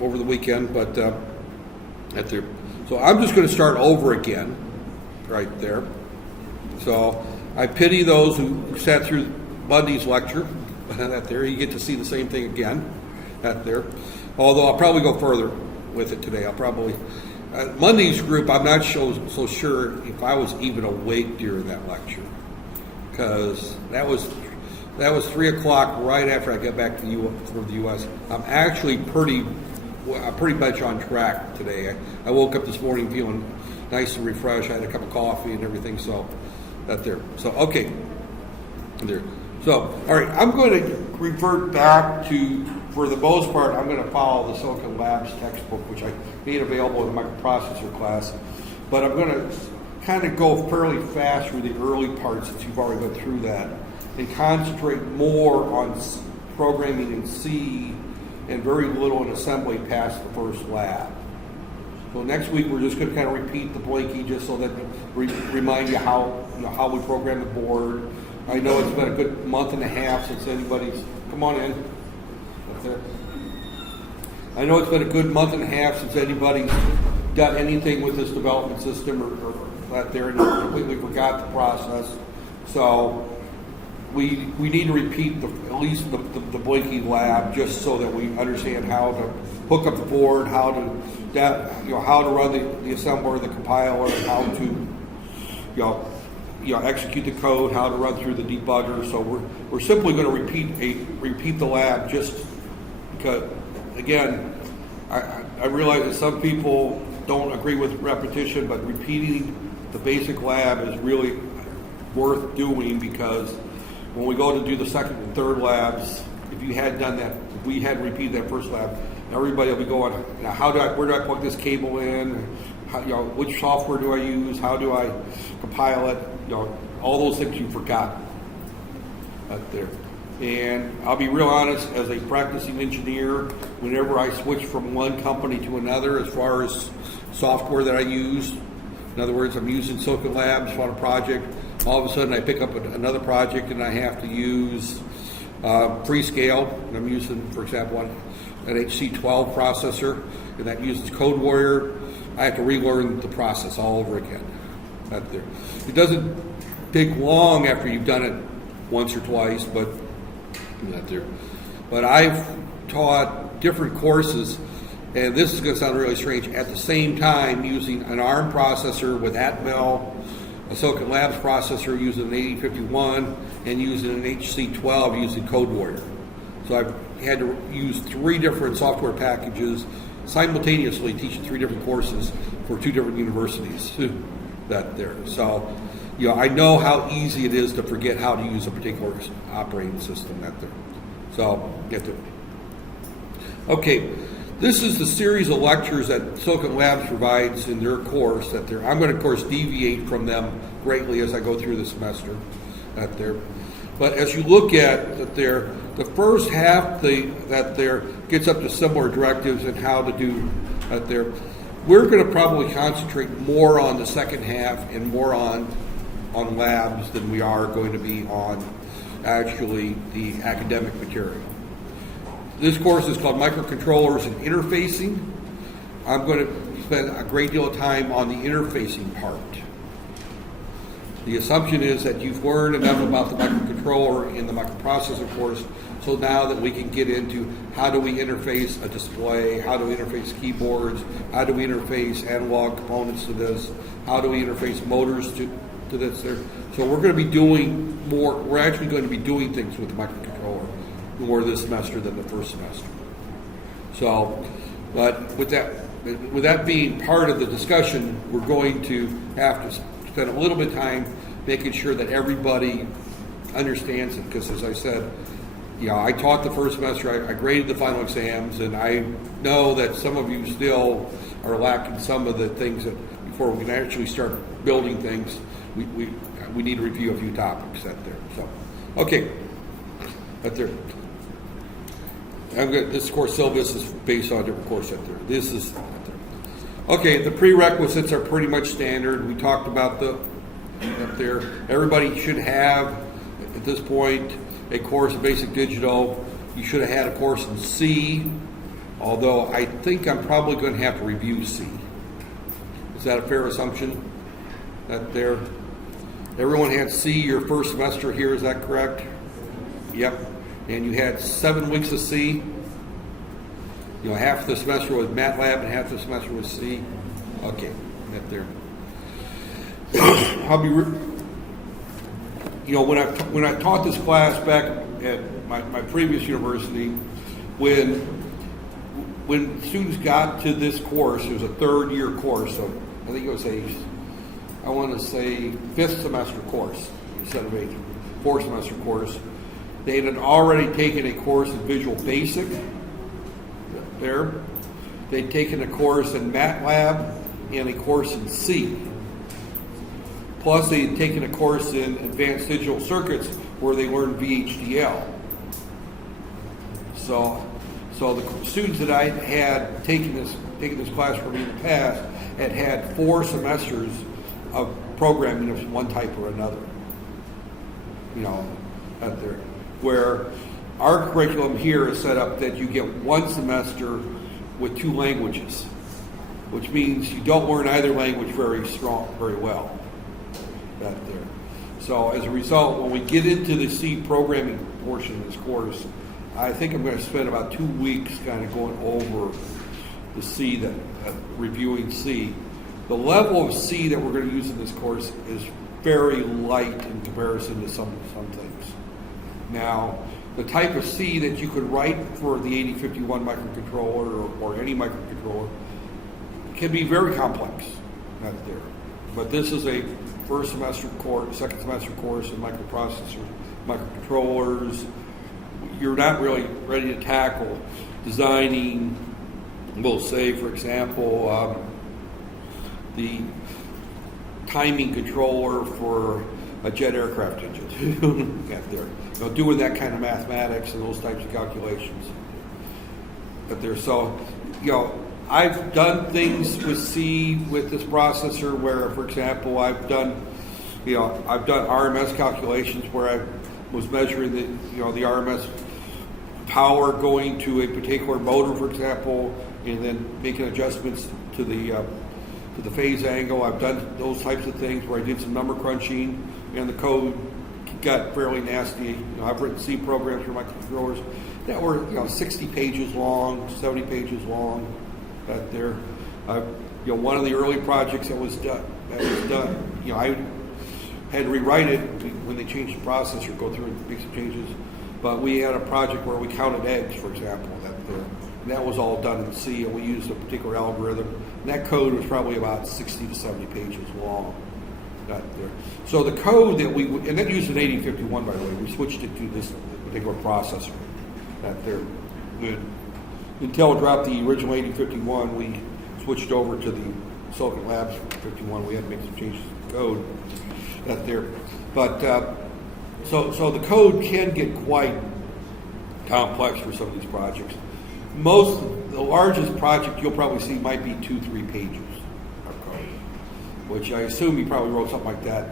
over the weekend, but so I'm just going to start over again, right there. So I pity those who sat through Monday's lecture. That there, you get to see the same thing again. That there. Although I'll probably go further with it today. I'll probably Monday's group. I'm not so sure if I was even awake during that lecture, because that was 3 o'clock right after I got back to from the U.S. I'm actually pretty much on track today. I woke up this morning feeling nice and refreshed. I had a cup of coffee and everything. So that there. So okay, there. So all right, I'm going to revert back to, for the most part, I'm going to follow the Silicon Labs textbook, which I made available in the microprocessor class. But I'm going to kind of go fairly fast through the early parts since you've already been through that, and concentrate more on programming in C and very little in assembly past the first lab. So next week we're just going to kind of repeat the Blinky just so that remind you how we program the board. I know it's been a good month and a half since anybody's come on in. That's it. I know it's been a good month and a half since anybody's done anything with this development system or that there and completely forgot the process. So we need to repeat at least the Blinky lab just so that we understand how to hook up the board, how to run the assembler, the compiler, how to execute the code, how to run through the debugger. So we're simply going to repeat the lab just because, again, I realize that some people don't agree with repetition, but repeating the basic lab is really worth doing, because when we go to do the second and third labs, if you had done that, if we had repeated that first lab, everybody will be going, where do I plug this cable in? Which software do I use? How do I compile it? All those things you forgot out there. And I'll be real honest, as a practicing engineer, whenever I switch from one company to another as far as software that I use, in other words, I'm using Silicon Labs on a project, all of a sudden I pick up another project and I have to use Freescale, and I'm using, for example, an HC12 processor, and that uses CodeWarrior. I have to relearn the process all over again. Out there. It doesn't take long after you've done it once or twice, but not there. But I've taught different courses, and this is going to sound really strange, at the same time using an ARM processor with Atmel, a Silicon Labs processor using an 8051, and using an HC12 using CodeWarrior. So I've had to use 3 different software packages simultaneously, teaching 3 different courses for 2 different universities. That there. So, I know how easy it is to forget how to use a particular operating system. That there. So, get to. Okay, this is the series of lectures that Silicon Labs provides in their course. That there. I'm going to, of course, deviate from them greatly as I go through the semester. That there. But as you look at that there, the first half that there gets up to similar directives and how to do that there. We're going to probably concentrate more on the second half and more on labs than we are going to be on actually the academic material. This course is called Microcontrollers and Interfacing. I'm going to spend a great deal of time on the interfacing part. The assumption is that you've learned enough about the microcontroller in the microprocessor course, so now that we can get into how do we interface a display, how do we interface keyboards, how do we interface analog components to this, how do we interface motors to this there. So we're going to be doing more, we're actually going to be doing things with the microcontroller more this semester than the first semester. So, but with that being part of the discussion, we're going to have to spend a little bit of time making sure that everybody understands it, because as I said, I taught the first semester, I graded the final exams, and I know that some of you still are lacking some of the things that before we can actually start building things, we need to review a few topics out there. So, okay, out there. This course syllabus is based on a different course out there. This is out there. Okay, the prerequisites are pretty much standard. We talked about up there. Everybody should have, at this point, a course of basic digital. You should have had a course in C. Although I think I'm probably going to have to review C. Is that a fair assumption? That there, everyone had C your first semester here, is that correct? Yep. And you had 7 weeks of C. You know, half the semester was MATLAB and half the semester was C. Okay, that there. I'll be, you know, when I taught this class back at my previous university, when students got to this course, it was a 3rd year course, so I think it was I want to say 5th semester course instead of a 4th semester course. They had already taken a course in Visual Basic there. They'd taken a course in MATLAB and a course in C. Plus they had taken a course in Advanced Digital Circuits where they learned VHDL. So the students that I had taken this class from me in the past had 4 semesters of programming of one type or another. You know, out there. Where our curriculum here is set up that you get 1 semester with 2 languages, which means you don't learn either language very well. Out there. So as a result, when we get into the C programming portion of this course, I think I'm going to spend about 2 weeks kind of going over the C, reviewing C. The level of C that we're going to use in this course is very light in comparison to some things. Now, the type of C that you could write for the 8051 microcontroller or any microcontroller can be very complex out there. But this is a first semester course, second semester course in microprocessors, microcontrollers. You're not really ready to tackle designing, we'll say, for example, the timing controller for a jet aircraft engine. Out there. You know, doing that kind of mathematics and those types of calculations. But there, so, you know, I've done things with C with this processor where, for example, I've done RMS calculations where I was measuring the RMS power going to a particular motor, for example, and then making adjustments to the phase angle. I've done those types of things where I did some number crunching, and the code got fairly nasty. You know, I've written C programs for microcontrollers that were 60 pages long, 70 pages long. That there, one of the early projects that was done. You know, I had to rewrite it when they changed the processor, go through and make some changes. But we had a project where we counted eggs, for example. That was all done in C, and we used a particular algorithm. And that code was probably about 60 to 70 pages long. There. So the code that and that used an 8051, by the way. We switched it to this particular processor. That there. When Intel dropped the original 8051, we switched over to the Silicon Labs 51. We had to make some changes to the code. That there. But so the code can get quite complex for some of these projects. The largest project you'll probably see might be 2-3 pages of code, which I assume you probably wrote something like that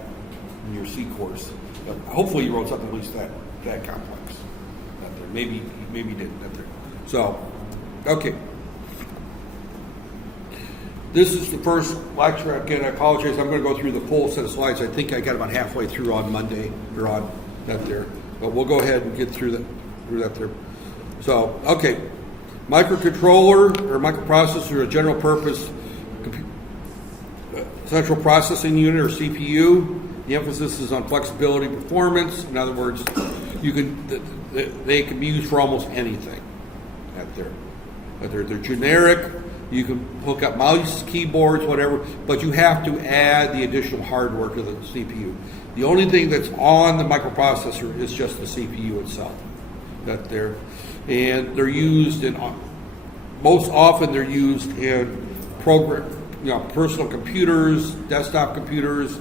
in your C course. But hopefully you wrote something at least that complex. Not there. Maybe you didn't. Not there. So, okay. This is the first lecture. Again, I apologize. I'm going to go through the full set of slides. I think I got about halfway through on Monday, or on that there. But we'll go ahead and get through that there. So, okay. Microcontroller or microprocessor, a general purpose central processing unit or CPU. The emphasis is on flexibility, performance. In other words, they can be used for almost anything. They're generic. You can hook up mouse, keyboards, whatever, but you have to add the additional hardware to the CPU. The only thing that's on the microprocessor is just the CPU itself. And they're used most often they're used in personal computers, desktop computers.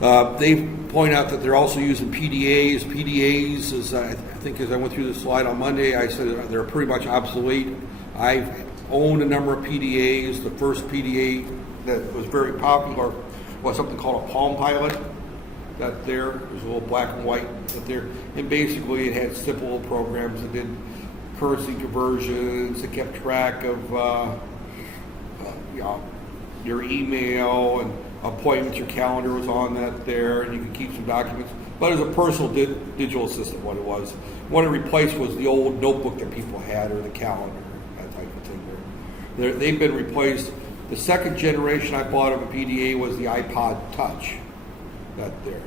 They point out that they're also used in PDAs. PDAs, as I think as I went through the slide on Monday, I said they're pretty much obsolete. I've owned a number of PDAs. The first PDA that was very popular was something called a Palm Pilot. There's a little black and white and basically it had simple programs that did currency conversions. It kept track of your email and appointments. Your calendar was on that there, and you could keep some documents. But as a personal digital assistant, what it was. What it replaced was the old notebook that people had, or the calendar, that type of thing. They've been replaced. The second generation I bought of a PDA was the iPod Touch. That there,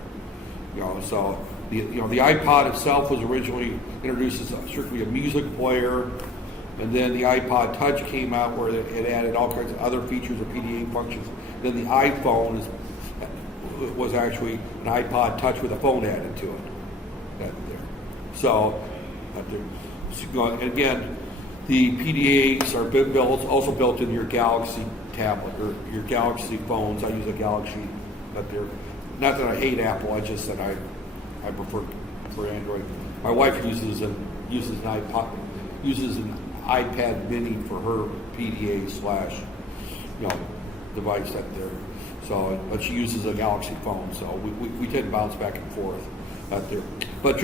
so the iPod itself was originally introduced as strictly a music player, and then the iPod Touch came out where it added all kinds of other features of PDA functions. Then the iPhone was actually an iPod Touch with a phone added to it. That there. So, again, the PDAs are also built in your Galaxy tablet or your Galaxy phones. I use a Galaxy. Not that I hate Apple. I just that I prefer for Android. My wife uses an iPad Mini for her PDA / device that there. So, but she uses a Galaxy phone. So we tend to bounce back and forth out there. But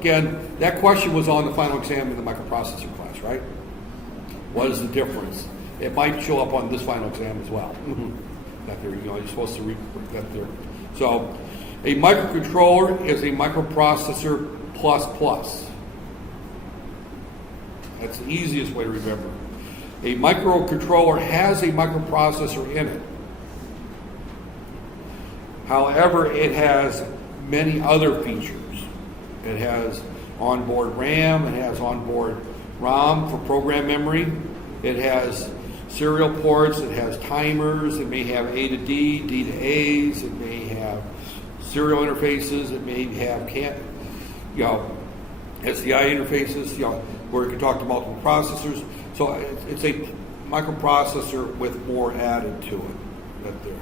again, that question was on the final exam in the microprocessor class, right? What is the difference? It might show up on this final exam as well. That there, you're supposed to read that there. So, a microcontroller is a microprocessor plus. That's the easiest way to remember. A microcontroller has a microprocessor in it. However, it has many other features. It has onboard RAM, it has onboard ROM for program memory, it has serial ports, it has timers, it may have A to D, D to A's, it may have serial interfaces, it may have SDI interfaces, where it can talk to multiple processors. So it's a microprocessor with more added to it. Right there.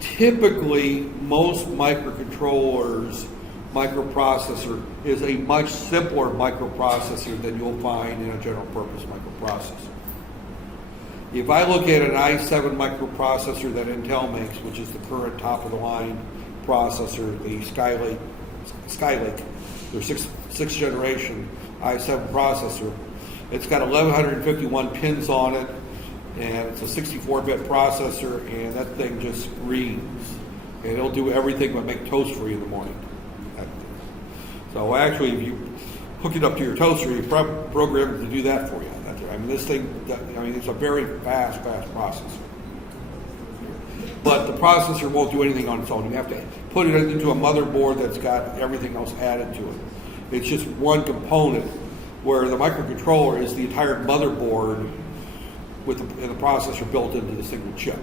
Typically, most microcontrollers' microprocessor is a much simpler microprocessor than you'll find in a general purpose microprocessor. If I look at an i7 microprocessor that Intel makes, which is the current top of the line processor, the Skylake, their sixth generation i7 processor, it's got 1151 pins on it, and it's a 64-bit processor, and that thing just screams. And it'll do everything but make toast for you in the morning. So actually, if you hook it up to your toaster, you program it to do that for you. This thing, it's a very fast processor. But the processor won't do anything on its own. You have to put it into a motherboard that's got everything else added to it. It's just one component, where the microcontroller is the entire motherboard with the processor built into the single chip.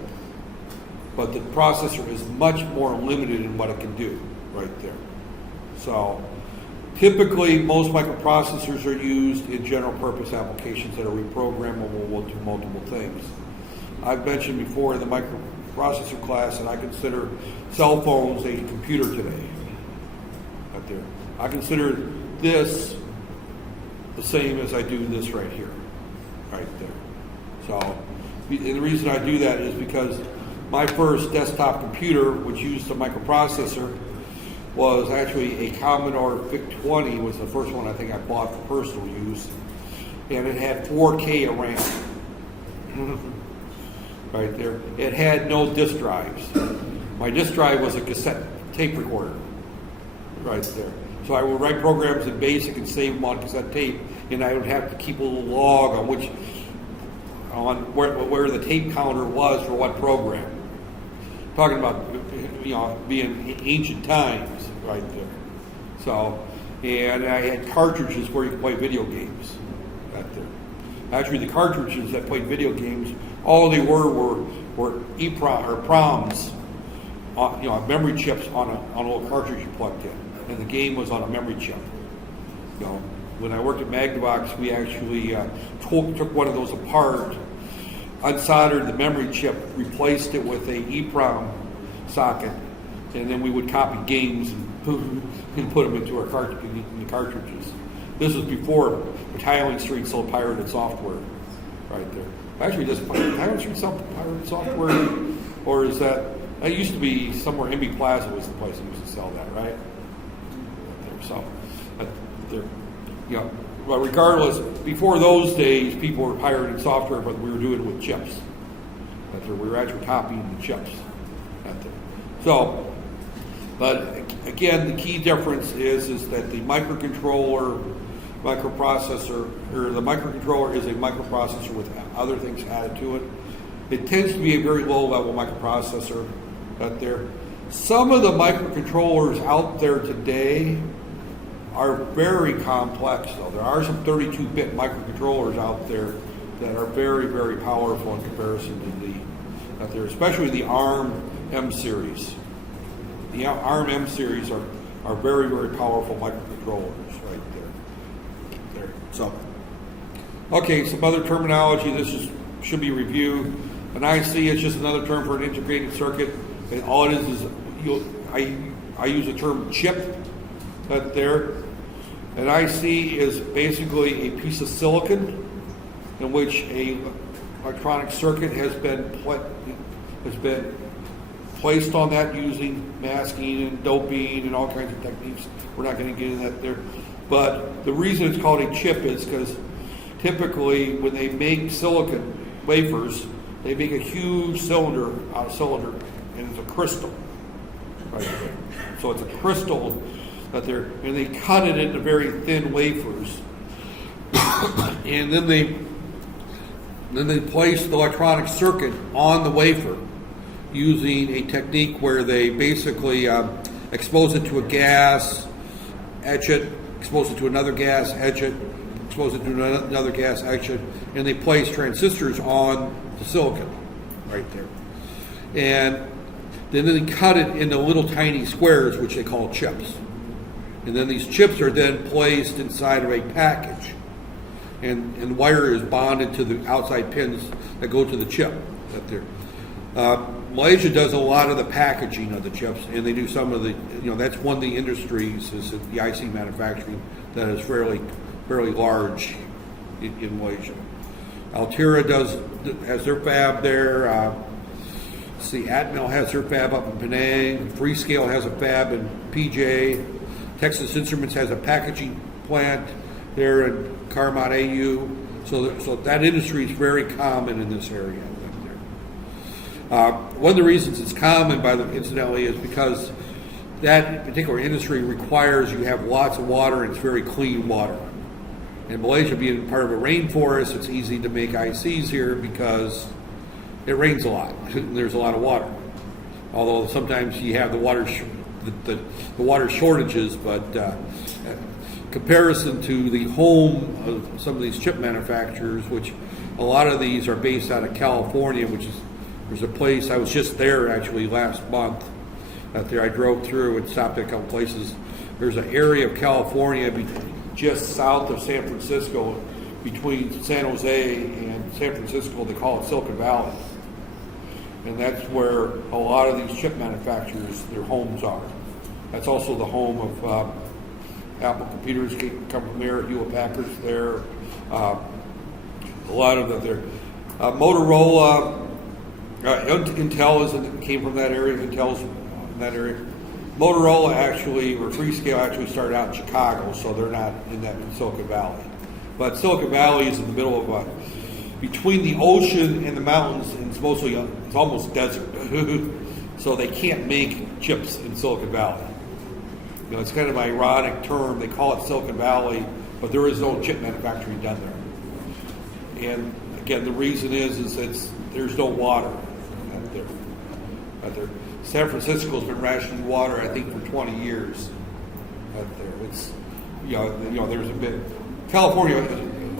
But the processor is much more limited in what it can do right there. So typically, most microprocessors are used in general purpose applications that are reprogrammable to multiple things. I've mentioned before in the microprocessor class that I consider cell phones a computer today. Right there. I consider this the same as I do this right here. Right there. So, and the reason I do that is because my first desktop computer, which used a microprocessor, was actually a Commodore VIC-20, was the first one I think I bought for personal use, and it had 4K of RAM. Right there. It had no disk drives. My disk drive was a cassette tape recorder. Right there. So I would write programs in BASIC and save them on cassette tape, and I would have to keep a little log on where the tape counter was for what program. Talking about being ancient times right there. So, and I had cartridges where you could play video games right there. Actually, the cartridges that played video games, all they were EEPROM or PROMs, memory chips on a little cartridge you plugged in, and the game was on a memory chip. When I worked at Magnavox, we actually took one of those apart, unsoldered the memory chip, replaced it with a EEPROM socket, and then we would copy games and put them into our cartridges. This was before Tiling Street sold pirated software, right there. Actually, does Tiling Street sell pirated software, or is that? It used to be somewhere. MB Plaza was the place that used to sell that, right? So, there. but regardless, before those days, people were pirating software, but we were doing it with chips. We were actually copying the chips. So, but again, the key difference is that the microcontroller, microprocessor, or the microcontroller is a microprocessor with other things added to it. It tends to be a very low-level microprocessor out there. Some of the microcontrollers out there today are very complex, though. There are some 32-bit microcontrollers out there that are very, very powerful in comparison to the out there, especially the ARM M series. The ARM M series are very, very powerful microcontrollers right there. So, okay, some other terminology. This should be reviewed. An IC is just another term for an integrated circuit. And all it is I use the term chip right there. An IC is basically a piece of silicon in which a electronic circuit has been placed on that using masking and doping and all kinds of techniques. We're not going to get into that there. But the reason it's called a chip is because typically when they make silicon wafers, they make a huge cylinder out of cylinder, and it's a crystal right there. So it's a crystal that and they cut it into very thin wafers, and then they place the electronic circuit on the wafer using a technique where they basically expose it to a gas, etch it, expose it to another gas, etch it, expose it to another gas, etch it, and they place transistors on the silicon right there. And then they cut it into little tiny squares, which they call chips. And then these chips are then placed inside of a package. And the wire is bonded to the outside pins that go to the chip right there. Malaysia does a lot of the packaging of the chips, and they do some of the, that's one of the industries, is the IC manufacturing that is fairly large in Malaysia. Altera has their fab there. Atmel has their fab up in Penang. Freescale has a fab in PJ. Texas Instruments has a packaging plant there in Carmont, AU. So that industry is very common in this area. One of the reasons it's common, incidentally, is because that particular industry requires you have lots of water, and it's very clean water. In Malaysia, being part of a rainforest, it's easy to make ICs here because it rains a lot. There's a lot of water. Although sometimes you have the water shortages, but comparison to the home of some of these chip manufacturers, which a lot of these are based out of California, there's a place, I was just there actually last month out there. I drove through and stopped at a couple places. There's an area of California just south of San Francisco, between San Jose and San Francisco. They call it Silicon Valley. And that's where a lot of these chip manufacturers, their homes are. That's also the home of Apple computers come from there, Hewlett Packard's there. A lot of them there. Motorola, Intel came from that area. Intel's in that area. Motorola or Freescale actually started out in Chicago, so they're not in Silicon Valley. But Silicon Valley is in the middle of between the ocean and the mountains, and it's almost desert. So they can't make chips in Silicon Valley. It's kind of an ironic term. They call it Silicon Valley, but there is no chip manufacturing done there. And again, the reason is there's no water out there. San Francisco's been rationing water, I think, for 20 years out there. It's there's a bit. California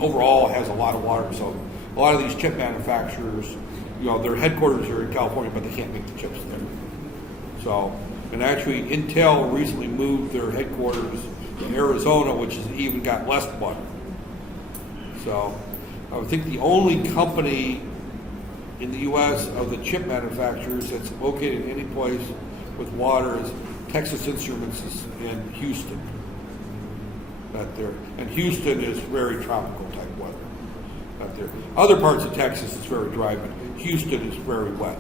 overall has a lot of water, so a lot of these chip manufacturers, their headquarters are in California, but they can't make the chips there. So, and actually, Intel recently moved their headquarters to Arizona, which has even got less water. So, I would think the only company in the U.S. of the chip manufacturers that's located in any place with water is Texas Instruments in Houston. Out there, and Houston is very tropical type weather. Out there, other parts of Texas is very dry, but Houston is very wet.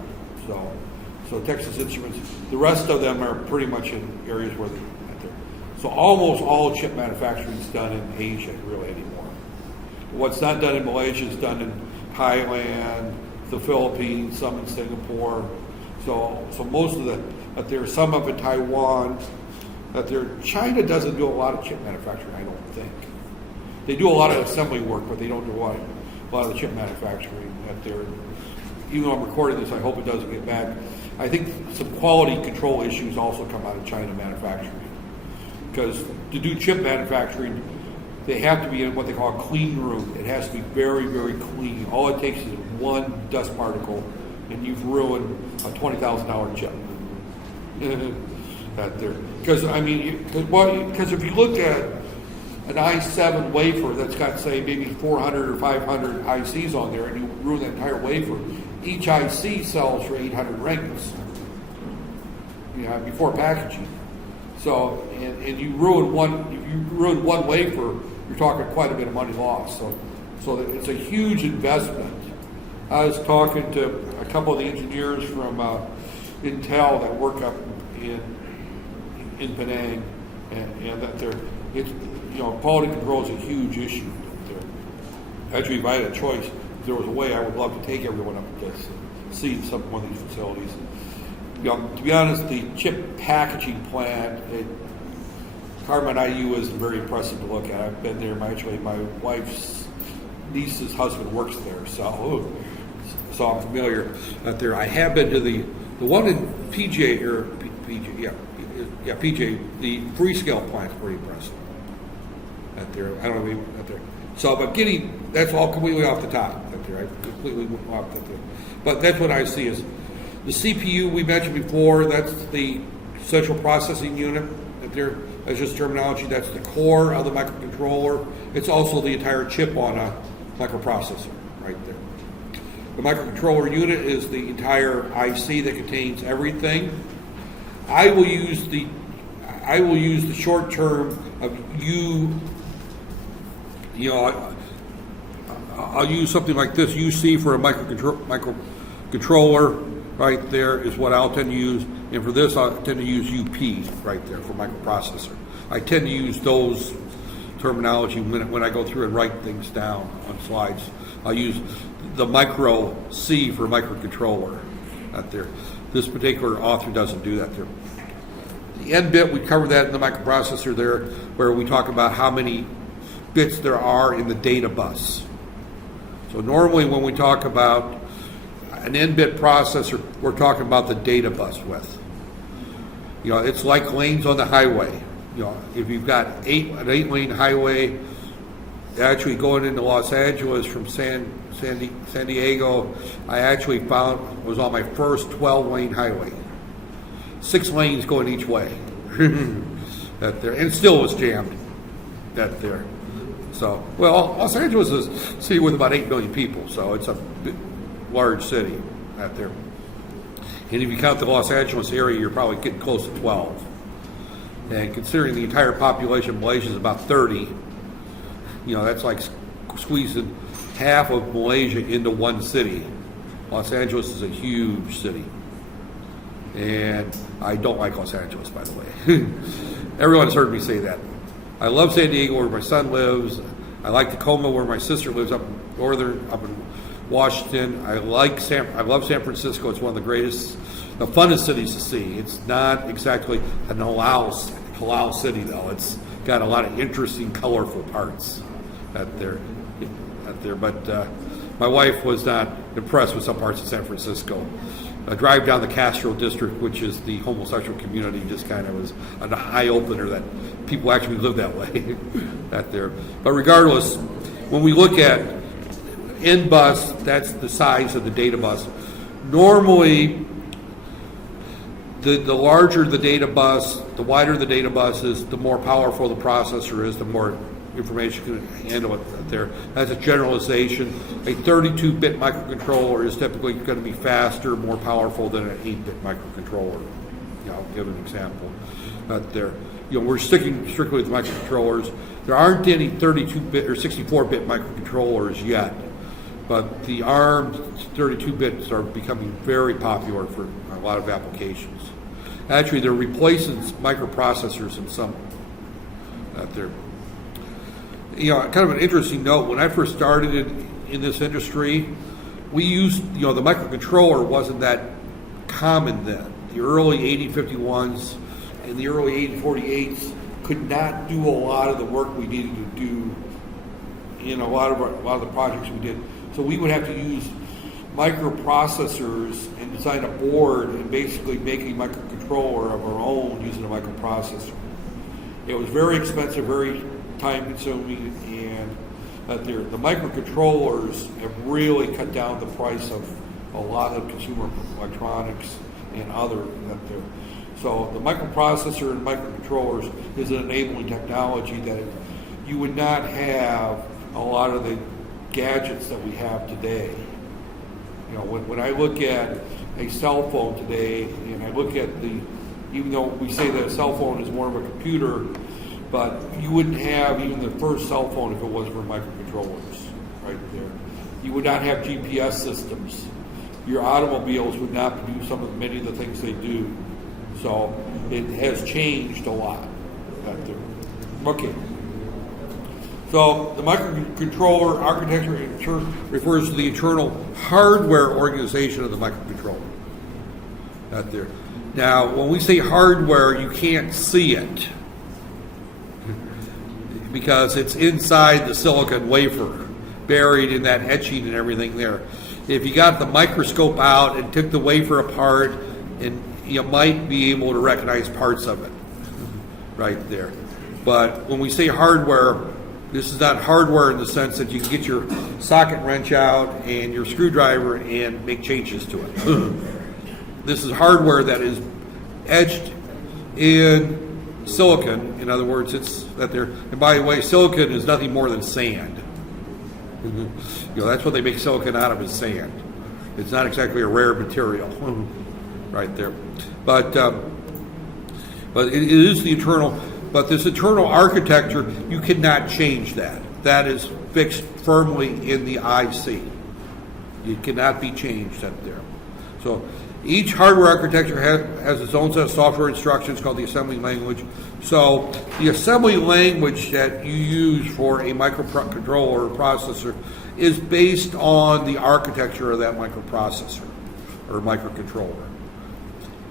So Texas Instruments. The rest of them are pretty much in areas where they're out there. So almost all chip manufacturing is done in Asia, really, anymore. What's not done in Malaysia is done in Thailand, the Philippines, some in Singapore. So most of but there's some up in Taiwan. China doesn't do a lot of chip manufacturing, I don't think. They do a lot of assembly work, but they don't do a lot of the chip manufacturing. Even though I'm recording this, I hope it doesn't get back. I think some quality control issues also come out of China manufacturing. Because to do chip manufacturing, they have to be in what they call a clean room. It has to be very, very clean. All it takes is one dust particle, and you've ruined a $20,000 chip. Because if you look at an i7 wafer that's got, say, maybe 400 or 500 ICs on there, and you ruin that entire wafer, each IC sells for 800 rings, before packaging. So, and you ruin one wafer, you're talking quite a bit of money lost. So it's a huge investment. I was talking to a couple of the engineers from Intel that work up in Penang, and that quality control is a huge issue. Actually, if I had a choice, if there was a way, I would love to take everyone up to see one of these facilities. To be honest, the chip packaging plant at Carmine IU is very impressive to look at. I've been there. My wife's niece's husband works there, so I'm familiar out there. I have been to the one in PJ, the Freescale plant's pretty impressive out there. I don't know out there. So, but that's all completely off the top out there. I completely off the top. But that's what I see is the CPU we mentioned before. That's the central processing unit. That's just terminology. That's the core of the microcontroller. It's also the entire chip on a microprocessor right there. The microcontroller unit is the entire IC that contains everything. I will use the short term of I'll use something like this. UC for a microcontroller right there is what I'll tend to use. And for this, I tend to use UP right there for microprocessor. I tend to use those terminology when I go through and write things down on slides. I'll use the micro C for microcontroller out there. This particular author doesn't do that there. The N bit, we covered that in the microprocessor there, where we talk about how many bits there are in the data bus. So normally when we talk about an N-bit processor, we're talking about the data bus width. It's like lanes on the highway. If you've got an 8-lane highway, actually going into Los Angeles from San Diego, I actually was on my first 12-lane highway. 6 lanes going each way. That there, and still was jammed. That there. So, Los Angeles is a city with about 8 million people, so it's a large city out there. And if you count the Los Angeles area, you're probably getting close to 12. And considering the entire population of Malaysia is about 30, that's like squeezing half of Malaysia into one city. Los Angeles is a huge city. And I don't like Los Angeles, by the way. Everyone's heard me say that. I love San Diego, where my son lives. I like Tacoma, where my sister lives up in Washington. I love San Francisco. It's one of the funnest cities to see. It's not exactly an halal city, though. It's got a lot of interesting, colorful parts out there. But my wife was not impressed with some parts of San Francisco. A drive down the Castro district, which is the homosexual community, just kind of was an eye-opener that people actually live that way out there. But regardless, when we look at N-bus, that's the size of the data bus. Normally, the larger the data bus, the wider the data bus is, the more powerful the processor is, the more information can handle it there. That's a generalization. A 32-bit microcontroller is typically going to be faster, more powerful than an 8-bit microcontroller. I'll give an example. There, we're sticking strictly with microcontrollers. There aren't any 32-bit or 64-bit microcontrollers yet, but the ARM 32-bits are becoming very popular for a lot of applications. Actually, they're replacing microprocessors in some out there. kind of an interesting note, when I first started in this industry, we used, the microcontroller wasn't that common then. The early 8051s and the early 8048s could not do a lot of the work we needed to do in a lot of the projects we did. So we would have to use microprocessors and design a board and basically make a microcontroller of our own using a microprocessor. It was very expensive, very time consuming, and the microcontrollers have really cut down the price of a lot of consumer electronics and other So the microprocessor and microcontrollers is an enabling technology that you would not have a lot of the gadgets that we have today. When I look at a cell phone today, and I look at even though we say that a cell phone is more of a computer, but you wouldn't have even the first cell phone if it wasn't for microcontrollers, right there. You would not have GPS systems. Your automobiles would not do many of the things they do. So it has changed a lot. Okay. So the microcontroller architecture refers to the internal hardware organization of the microcontroller. Now, when we say hardware, you can't see it because it's inside the silicon wafer, buried in that etching and everything there. If you got the microscope out and took the wafer apart, and you might be able to recognize parts of it right there. But when we say hardware, this is not hardware in the sense that you can get your socket wrench out and your screwdriver and make changes to it. This is hardware that is etched in silicon. In other words, it's that there. And by the way, silicon is nothing more than sand. That's what they make silicon out of, is sand. It's not exactly a rare material, right there. But it is the internal. But this internal architecture, you cannot change that. That is fixed firmly in the IC. It cannot be changed up there. So each hardware architecture has its own set of software instructions called the assembly language. So the assembly language that you use for a microcontroller or processor is based on the architecture of that microprocessor or microcontroller.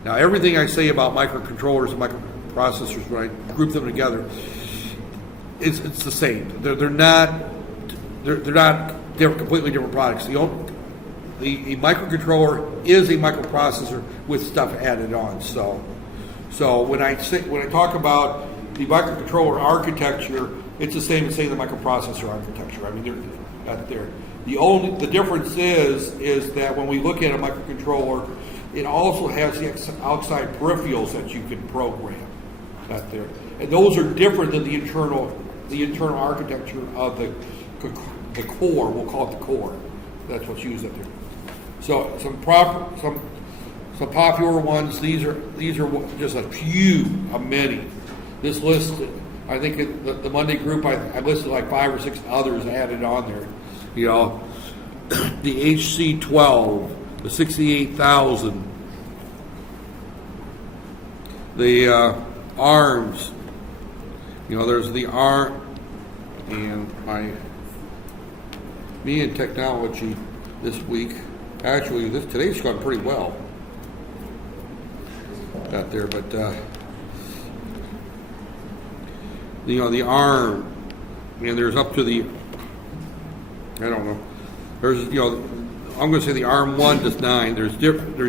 Now, everything I say about microcontrollers and microprocessors, when I group them together, it's the same. They're not completely different products. The microcontroller is a microprocessor with stuff added on. So when I talk about the microcontroller architecture, it's the same as saying the microprocessor architecture. I mean, they're not there. The difference is that when we look at a microcontroller, it also has the outside peripherals that you can program. Not there, and those are different than the internal architecture of the core. We'll call it the core. That's what's used up there. So some popular ones. These are just a few of many. This list, I think the Monday group, I listed like 5 or 6 others added on there. The HC12, the 68,000, the ARMS. There's the ARM, and me and technology this week. Actually, today's gone pretty well out there, but the ARM, and there's up to the, I don't know. There's I'm going to say the ARM 1 to 9. There's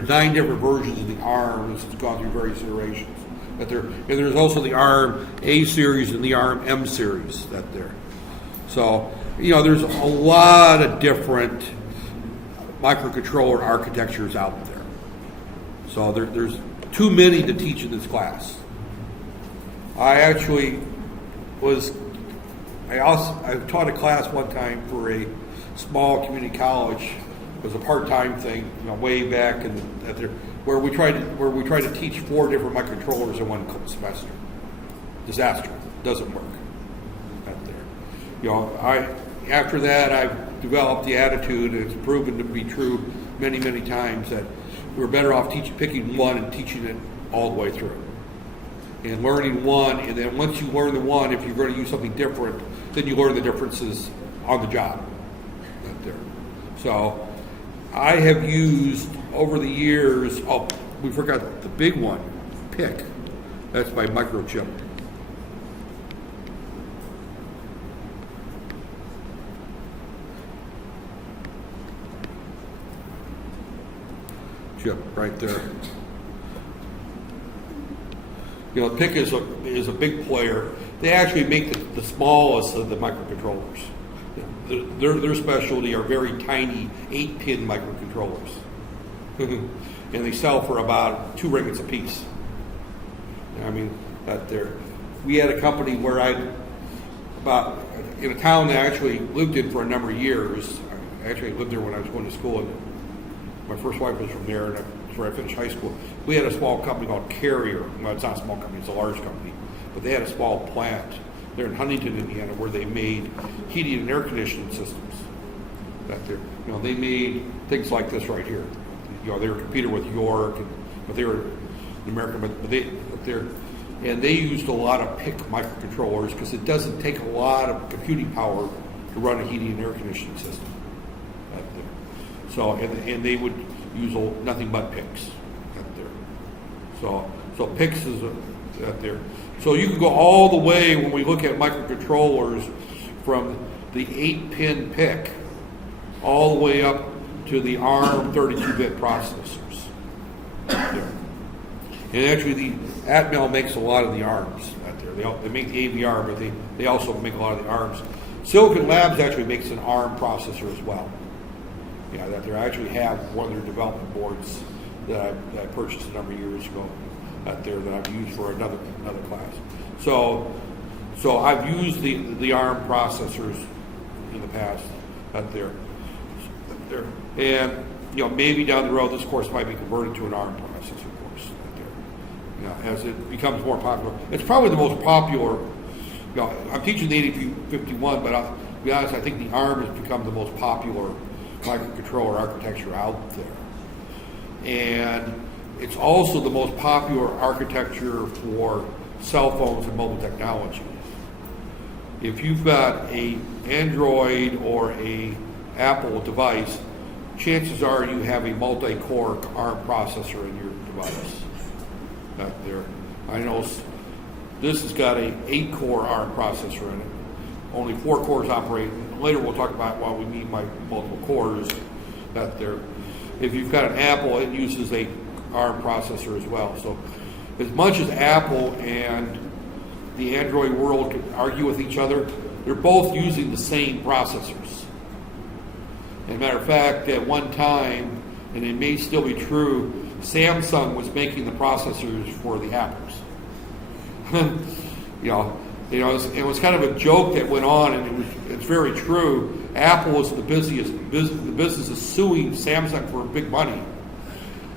9 different versions of the ARM. This has gone through various iterations. And there's also the ARM A series and the ARM M series that there. So there's a lot of different microcontroller architectures out there. So there's too many to teach in this class. I taught a class one time for a small community college. It was a part-time thing, way back where we tried to teach 4 different microcontrollers in one semester. Disaster. Doesn't work. Out there. After that, I've developed the attitude, and it's proven to be true many, many times, that we're better off picking one and teaching it all the way through. and learning one, and then once you learn the one, if you're going to use something different, then you learn the differences on the job. Right there. So I have used over the years, oh, we forgot the big one, PIC. That's my microchip. Chip right there. You know, PIC is a big player. They actually make the smallest of the microcontrollers. Their specialty are very tiny 8-pin microcontrollers. And they sell for about 2 ringgits a piece. I mean, we had a company where in a town that I actually lived in for a number of years. I actually lived there when I was going to school, and my first wife was from there, and that's where I finished high school. We had a small company called Carrier. Well, it's not a small company, it's a large company. But they had a small plant there in Huntington, Indiana, where they made heating and air conditioning systems. They made things like this right here. They were competing with York, but they were American. And they used a lot of PIC microcontrollers because it doesn't take a lot of computing power to run a heating and air conditioning system. So, and they would use nothing but PICs out there. So PICs is out there. So you can go all the way when we look at microcontrollers from the 8-pin PIC all the way up to the ARM 32-bit processors. And actually, the Atmel makes a lot of the ARMs out there. They make the AVR, but they also make a lot of the ARMs. Silicon Labs actually makes an ARM processor as well. Yeah, that they actually have one of their development boards that I purchased a number of years ago out there that I've used for another class. So I've used the ARM processors in the past out there. And maybe down the road this course might be converted to an ARM processor course out there. As it becomes more popular. It's probably the most popular. I'm teaching the 8051, but I'll be honest, I think the ARM has become the most popular microcontroller architecture out there. And it's also the most popular architecture for cell phones and mobile technology. If you've got an Android or a Apple device, chances are you have a multi-core ARM processor in your device out there. I know this has got an 8-core ARM processor in it. Only 4 cores operate. Later we'll talk about why we need multiple cores out there. If you've got an Apple, it uses a ARM processor as well. So as much as Apple and the Android world can argue with each other, they're both using the same processors. As a matter of fact, at one time, and it may still be true, Samsung was making the processors for the Apples. It was kind of a joke that went on, and it's very true. Apple was the business of suing Samsung for big money.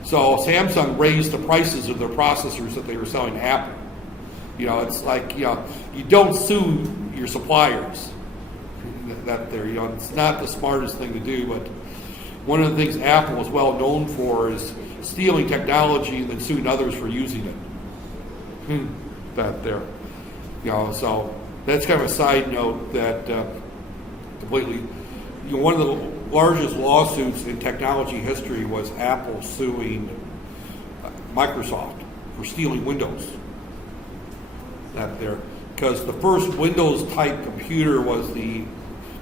So Samsung raised the prices of their processors that they were selling to Apple. It's like, you don't sue your suppliers. It's not the smartest thing to do, but one of the things Apple is well known for is stealing technology and then suing others for using it. So that's kind of a side note that completely, one of the largest lawsuits in technology history was Apple suing Microsoft for stealing Windows. Because the first Windows type computer was the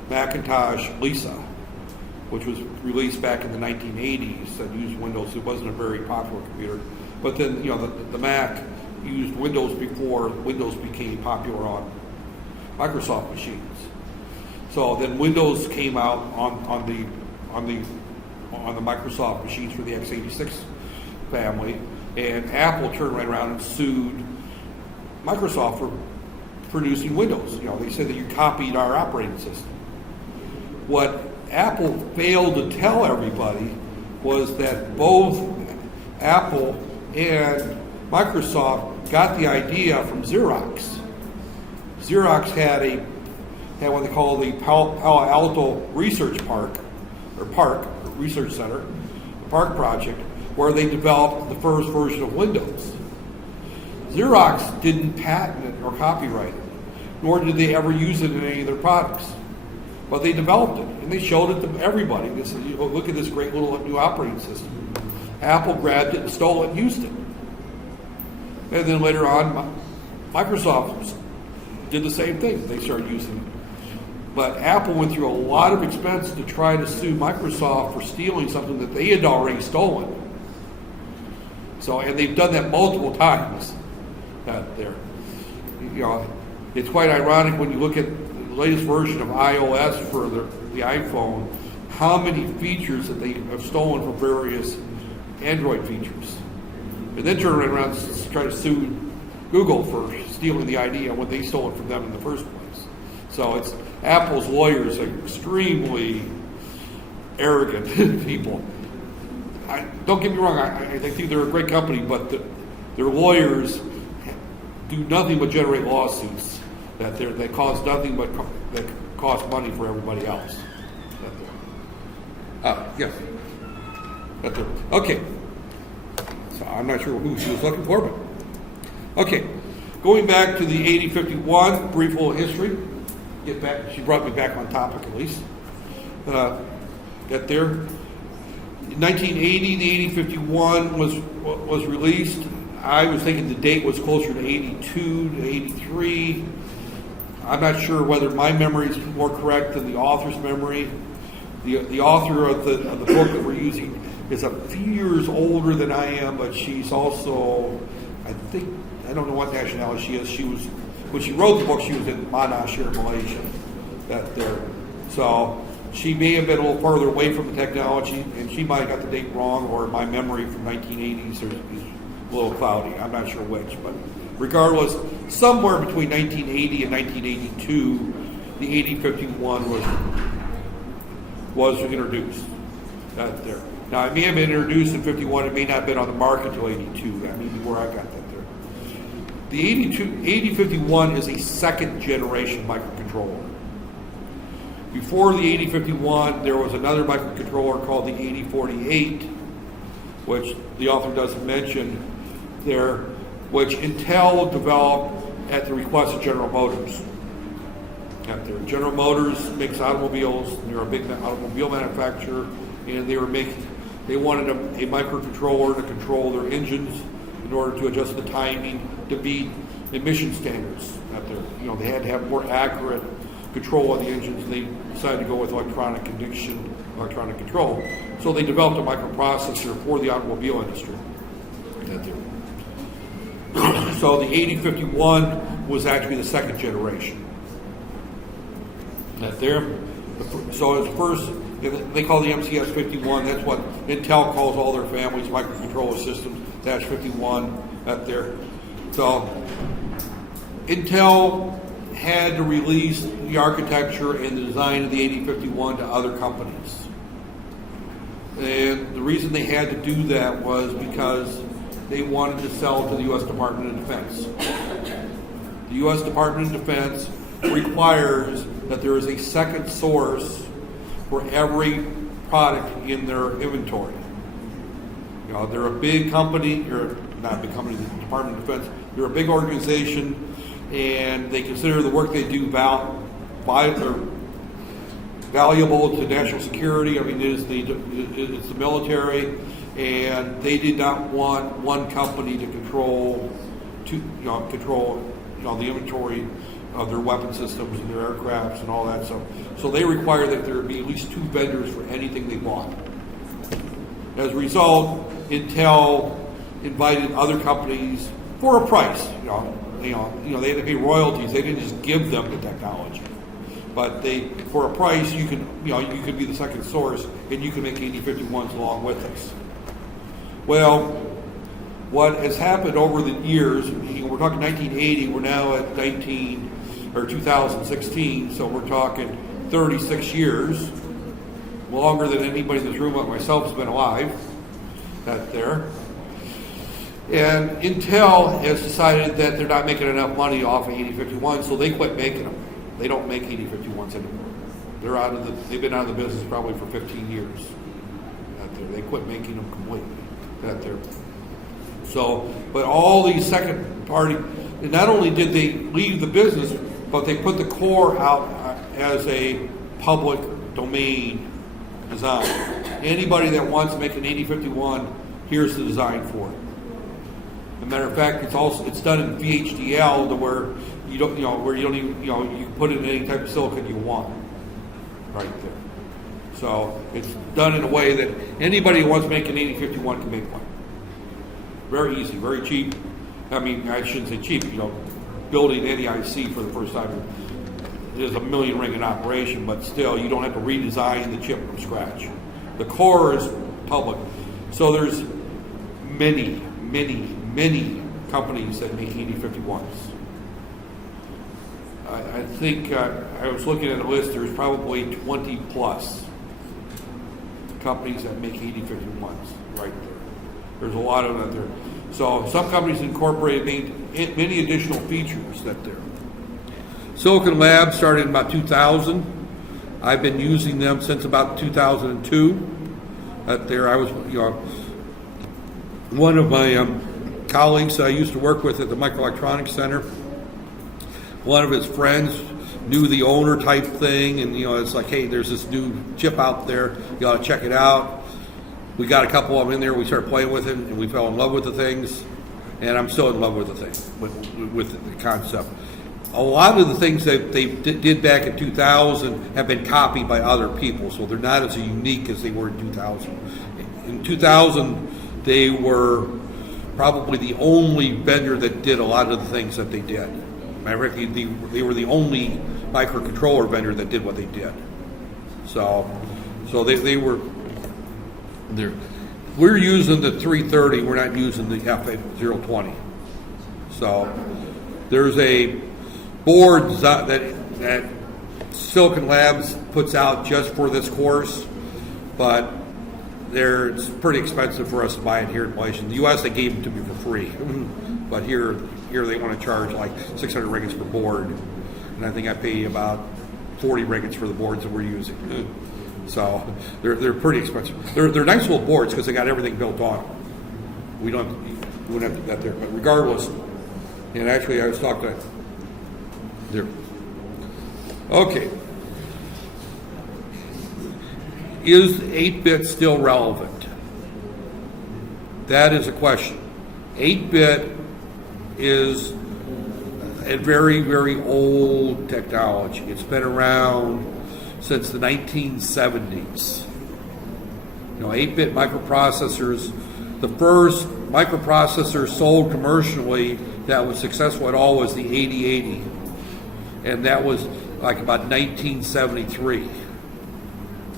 Macintosh Lisa, which was released back in the 1980s that used Windows. It wasn't a very popular computer. But then, the Mac used Windows before Windows became popular on Microsoft machines. So then Windows came out on the Microsoft machines for the x86 family, and Apple turned right around and sued Microsoft for producing Windows. They said that you copied our operating system. What Apple failed to tell everybody was that both Apple and Microsoft got the idea from Xerox. Xerox had what they call the Palo Alto Research Park Research Center, the Park Project, where they developed the first version of Windows. Xerox didn't patent it or copyright it, nor did they ever use it in any of their products. But they developed it, and they showed it to everybody. They said, look at this great little new operating system. Apple grabbed it and stole it and used it. And then later on, Microsoft did the same thing. They started using it. But Apple went through a lot of expense to try to sue Microsoft for stealing something that they had already stolen. So, and they've done that multiple times there. It's quite ironic when you look at the latest version of iOS for the iPhone, how many features that they have stolen from various Android features. And then turn around and try to sue Google for stealing the idea when they stole it from them in the first place. So it's Apple's lawyers are extremely arrogant people. Don't get me wrong, I think they're a great company, but their lawyers do nothing but generate lawsuits that cause nothing but that cost money for everybody else. Yes. Okay. So I'm not sure who she was looking for, but okay. Going back to the 8051, brief little history. Get back. She brought me back on topic at least. Get there. In 1980, the 8051 was released. I was thinking the date was closer to 82 to 83. I'm not sure whether my memory is more correct than the author's memory. The author of the book that we're using is a few years older than I am, but she's also, I don't know what nationality she is. When she wrote the book, she was in Monash here in Malaysia. So she may have been a little further away from the technology, and she might have got the date wrong, or my memory from 1980s is a little cloudy. I'm not sure which, but regardless, somewhere between 1980 and 1982, the 8051 was introduced. There. Now, it may have been introduced in 51. It may not have been on the market until 82. That may be where I got that there. The 8051 is a second generation microcontroller. Before the 8051, there was another microcontroller called the 8048, which the author doesn't mention there, which Intel developed at the request of General Motors. General Motors makes automobiles. They're a big automobile manufacturer, and they wanted a microcontroller to control their engines in order to adjust the timing to meet emission standards out there. They had to have more accurate control of the engines, and they decided to go with electronic control. So they developed a microprocessor for the automobile industry. So the 8051 was actually the second generation. So it's first, they call the MCS 51. That's what Intel calls all their families, microcontroller systems, dash 51 out there. So Intel had to release the architecture and the design of the 8051 to other companies. And the reason they had to do that was because they wanted to sell to the U.S. Department of Defense. The U.S. Department of Defense requires that there is a second source for every product in their inventory. They're a big company, or not a big company, the Department of Defense. They're a big organization, and they consider the work they do valuable to national security. I mean, it's the military, and they did not want one company to control the inventory of their weapon systems and their aircrafts and all that stuff. So they require that there be at least two vendors for anything they bought. As a result, Intel invited other companies for a price. They had to pay royalties. They didn't just give them the technology, but for a price you could be the second source, and you can make 8051s along with us. Well, what has happened over the years? We're talking 1980. We're now at 2016, so we're talking 36 years, longer than anybody in this room but myself has been alive. And Intel has decided that they're not making enough money off of 8051, so they quit making them. They don't make 8051s anymore. They've been out of the business probably for 15 years. They quit making them completely. So, but all these second party, and not only did they leave the business, but they put the core out as a public domain design. Anybody that wants to make an 8051, here's the design for it. As a matter of fact, it's done in VHDL to where you don't even, you can put it in any type of silicon you want, right there. So it's done in a way that anybody who wants to make an 8051 can make one. Very easy, very cheap. I mean, I shouldn't say cheap. Building any IC for the first time is a million ring in operation, but still, you don't have to redesign the chip from scratch. The core is public. So there's many companies that make 8051s. I think I was looking at a list, there's probably 20 plus companies that make 8051s right there. There's a lot of them out there. So some companies incorporate many additional features that there. Silicon Labs started in about 2000. I've been using them since about 2002. There, I was, one of my colleagues I used to work with at the Microelectronics Center. One of his friends knew the owner type thing, and it's like, hey, there's this new chip out there. You ought to check it out. We got a couple of them in there. We started playing with it, and we fell in love with the things. And I'm still in love with the thing, with the concept. A lot of the things that they did back in 2000 have been copied by other people, so they're not as unique as they were in 2000. In 2000, they were probably the only vendor that did a lot of the things that they did. Matter of fact, they were the only microcontroller vendor that did what they did. So they were there. We're using the 330. We're not using the F020. So there's a board that Silicon Labs puts out just for this course, but it's pretty expensive for us to buy it here in Malaysia. In the U.S. they gave them to me for free, but here they want to charge like 600 ringgits per board, and I think I pay about 40 ringgits for the boards that we're using. So they're pretty expensive. They're nice little boards because they got everything built on them. We wouldn't have to get there, but regardless. And actually, I was talking to there. Okay. Is 8-bit still relevant? That is a question. 8-bit is a very, very old technology. It's been around since the 1970s. 8-bit microprocessors, the first microprocessor sold commercially that was successful at all was the 8080. And that was like about 1973.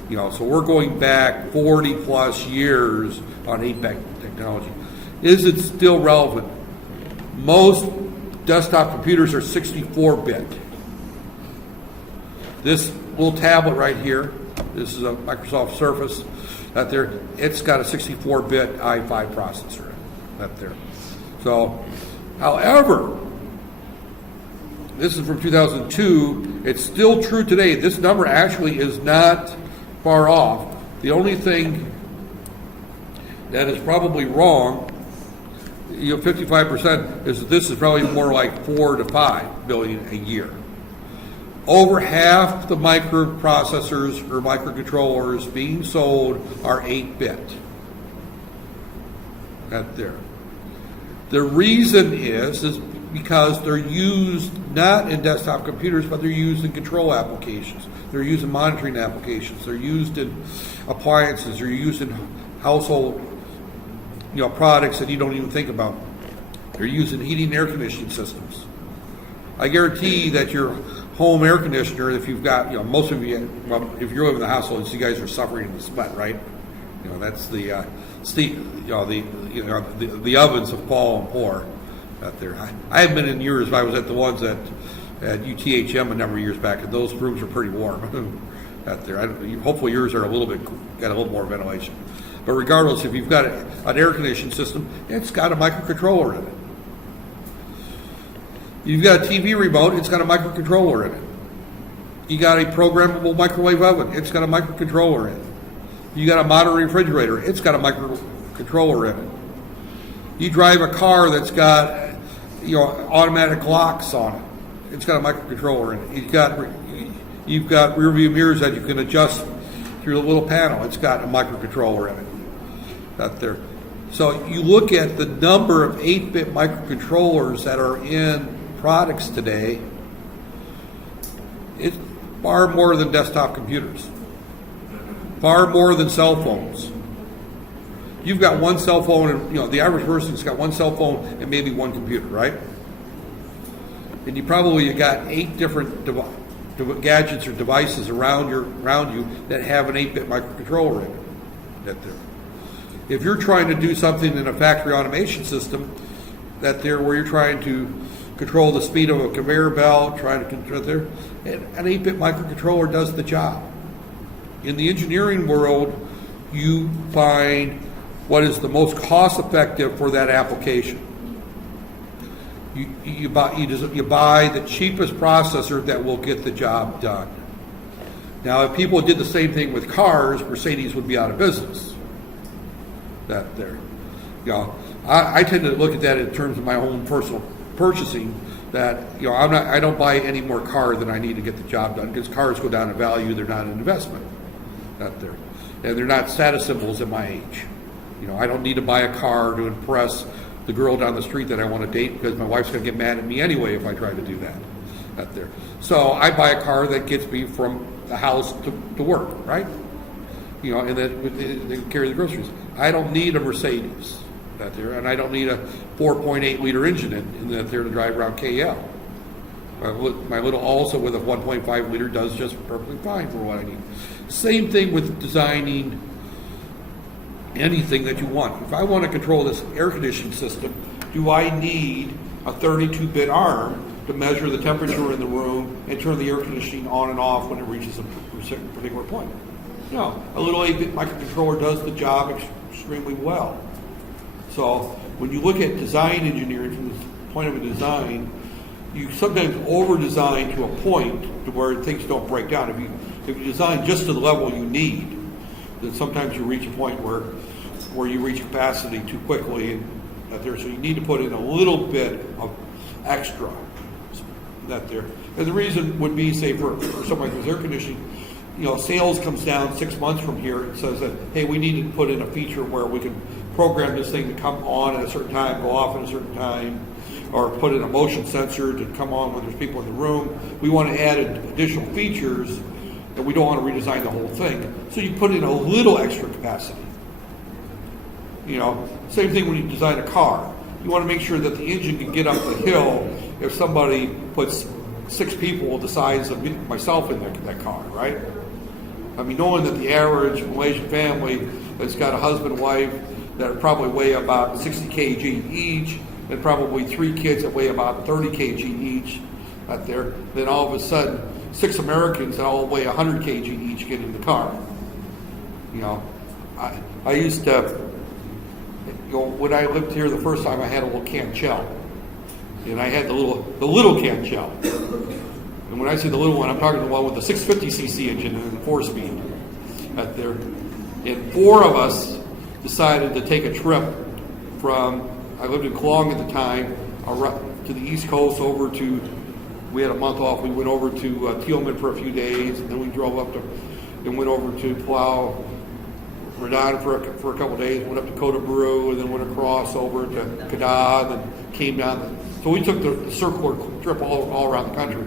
So we're going back 40 plus years on 8-bit technology. Is it still relevant? Most desktop computers are 64-bit. This little tablet right here, this is a Microsoft Surface, it's got a 64-bit i5 processor there. So, however, this is from 2002. It's still true today. This number actually is not far off. The only thing that is probably wrong, 55%, is that this is probably more like 4 to 5 billion a year. Over half the microprocessors or microcontrollers being sold are 8-bit. There. The reason is because they're used not in desktop computers, but they're used in control applications. They're used in monitoring applications. They're used in appliances. They're used in household, products that you don't even think about. They're used in heating and air conditioning systems. I guarantee that your home air conditioner, if you've got, most of you, well, if you're living in the household, you guys are suffering in the sweat, right? That's the steam, the ovens of Paul and Pour out there. I haven't been in years, but I was at the ones at UTHM a number of years back, and those rooms are pretty warm out there. Hopefully yours are got a little more ventilation. But regardless, if you've got an air conditioning system, it's got a microcontroller in it. You've got a TV remote, it's got a microcontroller in it. You got a programmable microwave oven, it's got a microcontroller in it. You got a modern refrigerator, it's got a microcontroller in it. You drive a car that's got, automatic locks on it. It's got a microcontroller in it. You've got rear view mirrors that you can adjust through the little panel. It's got a microcontroller in it. Out there. So you look at the number of 8-bit microcontrollers that are in products today, it's far more than desktop computers. Far more than cell phones. You've got one cell phone, and the average person's got one cell phone and maybe one computer, right? And you probably got 8 different gadgets or devices around you that have an 8-bit microcontroller in it. If you're trying to do something in a factory automation system, where you're trying to control the speed of a conveyor belt, trying to control an 8-bit microcontroller does the job. In the engineering world, you find what is the most cost effective for that application. You buy the cheapest processor that will get the job done. Now, if people did the same thing with cars, Mercedes would be out of business. I tend to look at that in terms of my own personal purchasing. That I don't buy any more car than I need to get the job done, because cars go down in value. They're not an investment. And they're not status symbols at my age. I don't need to buy a car to impress the girl down the street that I want to date, because my wife's going to get mad at me anyway if I try to do that. So I buy a car that gets me from the house to work, right? And then they carry the groceries. I don't need a Mercedes and I don't need a 4.8 liter engine in that there to drive around KL. My little also with a 1.5 liter does just perfectly fine for what I need. Same thing with designing anything that you want. If I want to control this air conditioning system, do I need a 32-bit arm to measure the temperature in the room and turn the air conditioning on and off when it reaches a particular point? No, a little 8-bit microcontroller does the job extremely well. So when you look at design engineering from the point of a design, you sometimes over-design to a point to where things don't break down. If you design just to the level you need, then sometimes you reach a point where you reach capacity too quickly, so you need to put in a little bit of extra. And the reason would be, say, for something like air conditioning, sales comes down 6 months from here and says that, hey, we need to put in a feature where we can program this thing to come on at a certain time, go off at a certain time, or put in a motion sensor to come on when there's people in the room. We want to add additional features, and we don't want to redesign the whole thing. So you put in a little extra capacity. Same thing when you design a car. You want to make sure that the engine can get up the hill if somebody puts 6 people the size of myself in that car, right? Knowing that the average Malaysian family that's got a husband and wife that probably weigh about 60 kg each, and probably 3 kids that weigh about 30 kg each then all of a sudden 6 Americans that all weigh 100 kg each get in the car. I used to, when I lived here the first time, I had a little can shell. And I had the little can shell. And when I say the little one, I'm talking the one with the 650cc engine and the 4-speed. And 4 of us decided to take a trip from, I lived in Kluang at the time, to the East Coast we had a month off, we went over to Tielman for a few days, and then we drove up and went over to Pulau Redon for a couple of days, went up to Kota Baru, and then went across over to Kedah, and then came down. So we took the circular trip all around the country.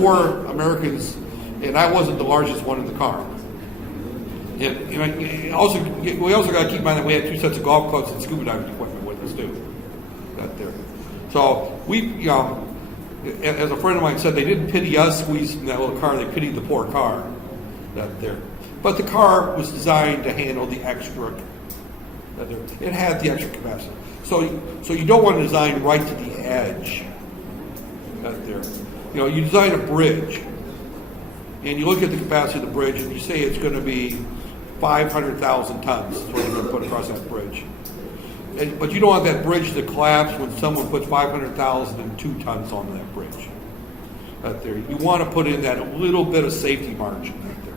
4 Americans, and I wasn't the largest one in the car. And we also got to keep in mind that we had 2 sets of golf clubs and scuba diving equipment with us too. So we, as a friend of mine said, they didn't pity us squeezing that little car; they pitied the poor car. But the car was designed to handle the extra. It had the extra capacity. So you don't want to design right to the edge. You design a bridge, and you look at the capacity of the bridge, and you say it's going to be 500,000 tons. That's what you're going to put across that bridge. But you don't want that bridge to collapse when someone puts 500,002 tons onto that bridge. You want to put in that little bit of safety margin right there.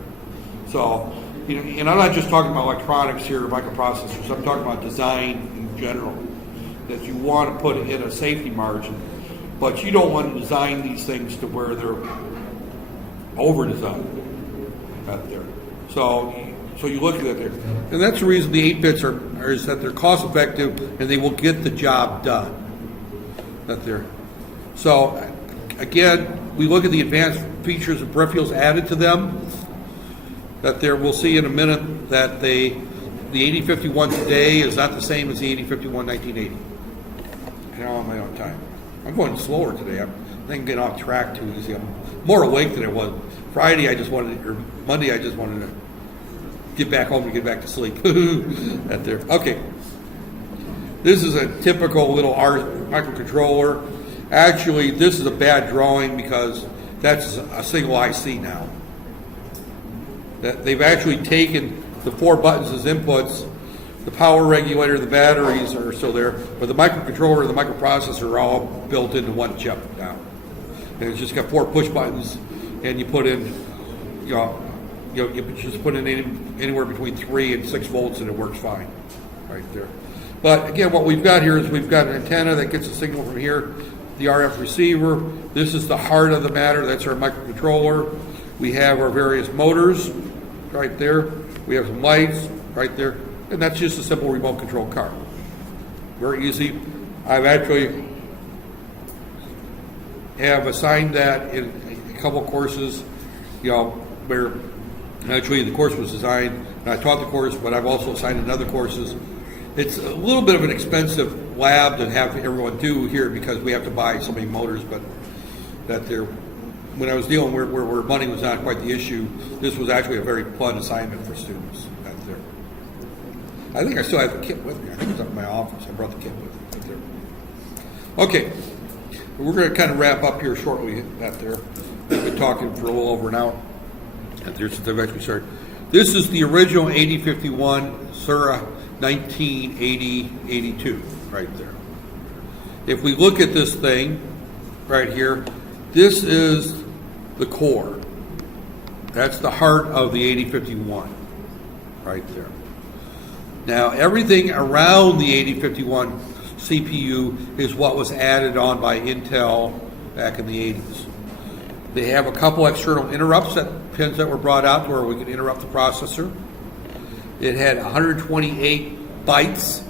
So, and I'm not just talking about electronics here, microprocessors. I'm talking about design in general. that you want to put in a safety margin, but you don't want to design these things to where they're over-designed out there. So you look at it there. And that's the reason the 8 bits is that they're cost effective and they will get the job done. That there. So again, we look at the advanced features and peripherals added to them. That there, we'll see in a minute that the 8051 today is not the same as the 8051 1980. How am I on time? I'm going slower today. I think I'm getting off track too easy. I'm more awake than I was. Friday, Monday, I just wanted to get back home and get back to sleep. That there. Okay. This is a typical little microcontroller. Actually, this is a bad drawing because that's a single IC now. That they've actually taken the 4 buttons as inputs. The power regulator, the batteries are still there, but the microcontroller and the microprocessor are all built into one chip now. And it's just got 4 push buttons, and you put in, you just put in anywhere between 3 and 6 volts, and it works fine, right there. But again, what we've got here is we've got an antenna that gets a signal from here, the RF receiver. This is the heart of the matter. That's our microcontroller. We have our various motors right there. We have some lights right there. And that's just a simple remote control car. Very easy. I've actually have assigned that in a couple of courses, where actually the course was designed, and I taught the course, but I've also assigned in other courses. It's a little bit of an expensive lab to have everyone do here because we have to buy so many motors, but that there, when I was dealing where money was not quite the issue, this was actually a very fun assignment for students out there. I think I still have the kit with me. I think it's up in my office. I brought the kit with me right there. Okay, we're going to kind of wrap up here shortly out there. We've been talking for a little over an hour out there since I've actually started. This is the original 8051 Sura 1980-82 right there. If we look at this thing right here, this is the core. That's the heart of the 8051 right there. Now, everything around the 8051 CPU is what was added on by Intel back in the 80s. They have a couple external interrupts, pins that were brought out where we could interrupt the processor. It had 128 bytes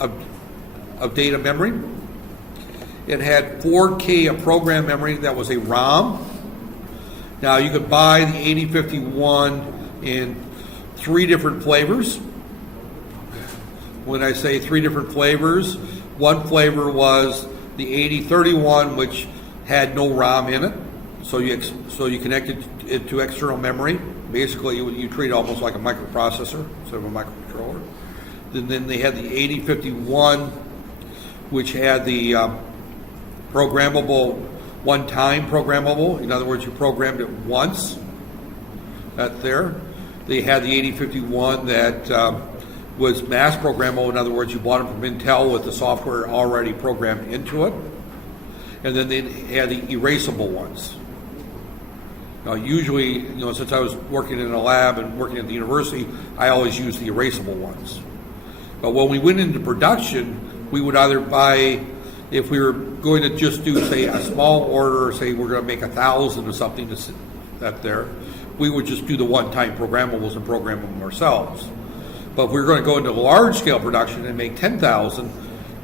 of data memory. It had 4K of program memory that was a ROM. Now, you could buy the 8051 in 3 different flavors. When I say 3 different flavors, one flavor was the 8031, which had no ROM in it. So you connected it to external memory. Basically, you treat it almost like a microprocessor instead of a microcontroller. Then they had the 8051, which had the programmable, one-time programmable. In other words, you programmed it once. That there. They had the 8051 that was mass programmable. In other words, you bought it from Intel with the software already programmed into it. And then they had the erasable ones. Now, usually, since I was working in a lab and working at the university, I always used the erasable ones. But when we went into production, we would either buy, if we were going to just do, say, a small order, say we're going to make 1,000 or something that there, we would just do the one-time programmables and program them ourselves. But if we were going to go into large-scale production and make 10,000,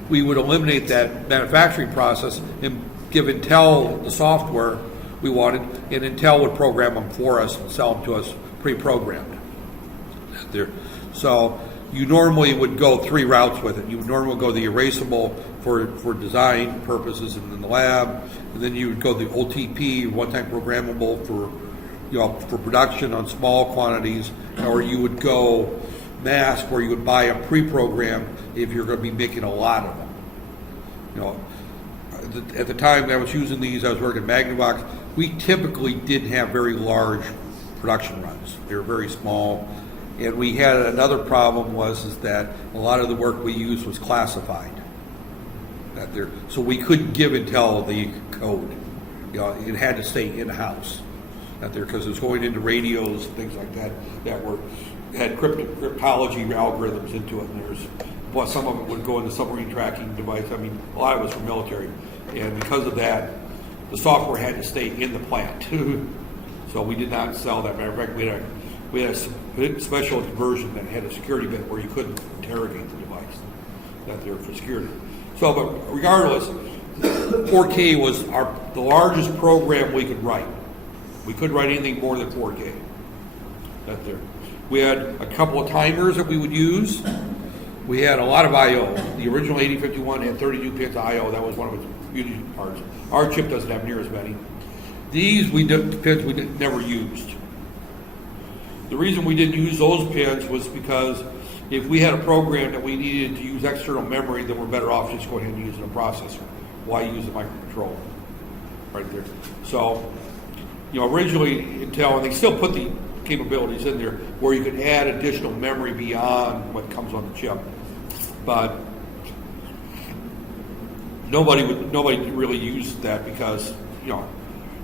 we would eliminate that manufacturing process and give Intel the software we wanted, and Intel would program them for us and sell them to us pre-programmed. So you normally would go 3 routes with it. You would normally go the erasable for design purposes in the lab, and then you would go the OTP, one-time programmable for production on small quantities, or you would go mass where you would buy a pre-program if you're going to be making a lot of them. At the time I was using these, I was working at Magnavox. We typically didn't have very large production runs. They were very small. And we had another problem is that a lot of the work we used was classified. So we couldn't give Intel the code. It had to stay in-house because it was going into radios and things like that that were had cryptology algorithms into it, and some of it would go into submarine tracking device. I mean, a lot of it was for military, and because of that, the software had to stay in the plant. So we did not sell that. Matter of fact, we had a special version that had a security bit where you couldn't interrogate the device, that there for security. So, but regardless, 4K was the largest program we could write. We couldn't write anything more than 4K. That there. We had a couple of timers that we would use. We had a lot of I/O. The original 8051 had 32 pins of I/O. That was one of its beauty parts. Our chip doesn't have near as many. These pins we never used. The reason we didn't use those pins was because if we had a program that we needed to use external memory, then we're better off just going ahead and using a processor. Why use a microcontroller? Right there. So, originally Intel, and they still put the capabilities in there where you can add additional memory beyond what comes on the chip. But nobody really used that because,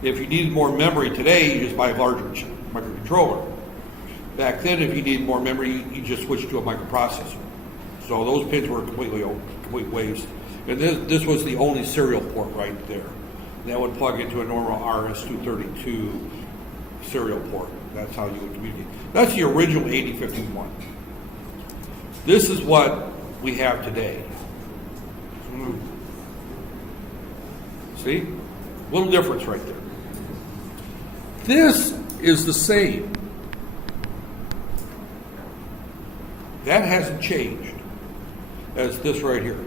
if you needed more memory today, you just buy a larger microcontroller. Back then, if you needed more memory, you just switched to a microprocessor. So those pins were complete waste. And this was the only serial port right there. That would plug into a normal RS-232 serial port. That's how you would communicate. That's the original 8051. This is what we have today. See? Little difference right there. This is the same. That hasn't changed as this right here.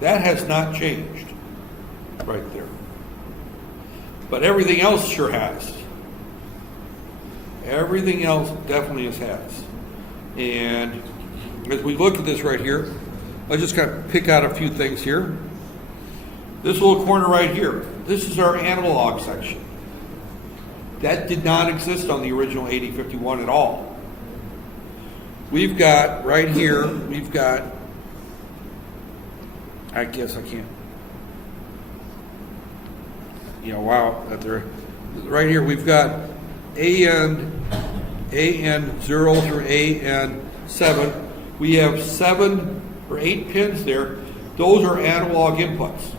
That has not changed right there. But everything else sure has. Everything else definitely has. And as we look at this right here, I'll just kind of pick out a few things here. This little corner right here, this is our analog section. That did not exist on the original 8051 at all. We've got right here, I guess I can't. Wow. Right here, we've got AN0 through AN7. We have 7 or 8 pins there. Those are analog inputs.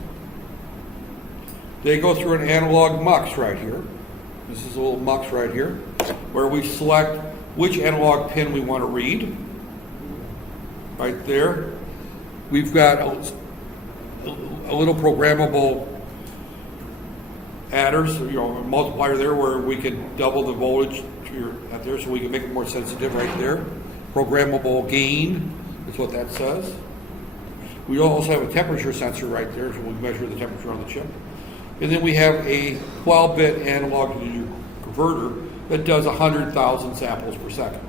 They go through an analog mux right here. This is a little mux right here, where we select which analog pin we want to read. Right there. We've got a little programmable adders, a multiplier there where we can double the voltage out there so we can make it more sensitive right there. Programmable gain is what that says. We also have a temperature sensor right there so we measure the temperature on the chip. And then we have a 12-bit analog to digital converter that does 100,000 samples per second,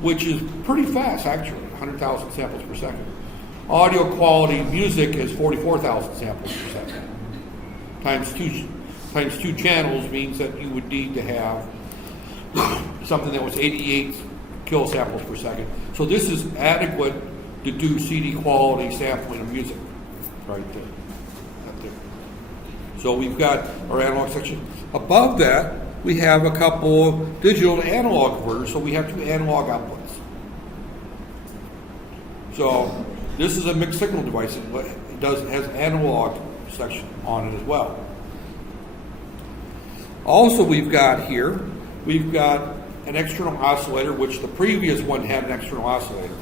which is pretty fast actually, 100,000 samples per second. Audio quality music is 44,000 samples per second. Times two channels means that you would need to have something that was 88 kilosamples per second. So this is adequate to do CD quality sampling of music right there. So we've got our analog section. Above that, we have a couple of digital to analog converters, so we have 2 analog outputs. So this is a mixed signal device. It has an analog section on it as well. Also, we've got an external oscillator, which the previous one had an external oscillator.